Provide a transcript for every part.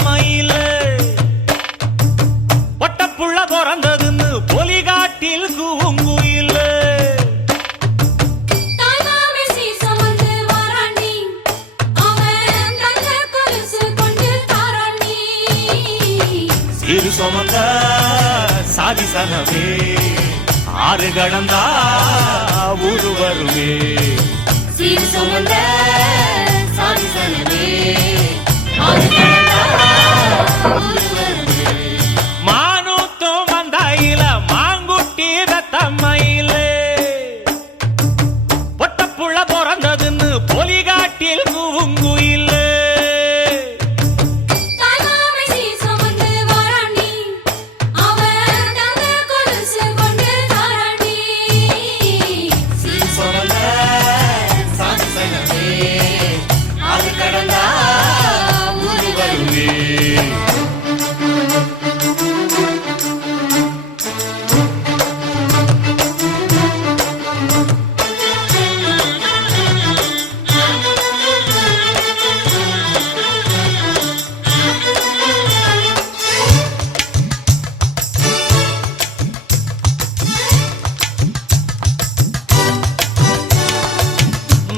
மயில ஒட்டப்புள்ள பிறந்ததுன்னு பொலிகாட்டில் கூங்குயில சிறு சுமந்த சாதி சனமே ஆறு கடந்தா ஊரு வருமே சிறு சுமந்த சாதி சனமே ஆறு கடந்தா ஊரு வருமே மானூத்தும் வந்தாயில மாங்குட்டி ரத்தம்மையில பொட்டப்புள்ள பிறந்ததுன்னு பொலிகாட்டில் கூங்குயில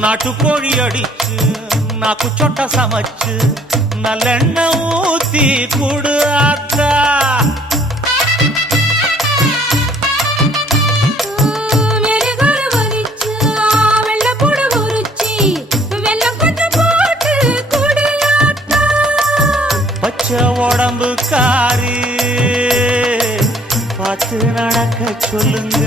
நாட்டுக்கோழி அடிச்சு நாக்கு சொட்ட சமைச்சு நல்லெண்ணெய் ஊத்தி குடு ஆத்தா பச்சை உடம்பு காரி பார்த்து நடக்க சொல்லுங்க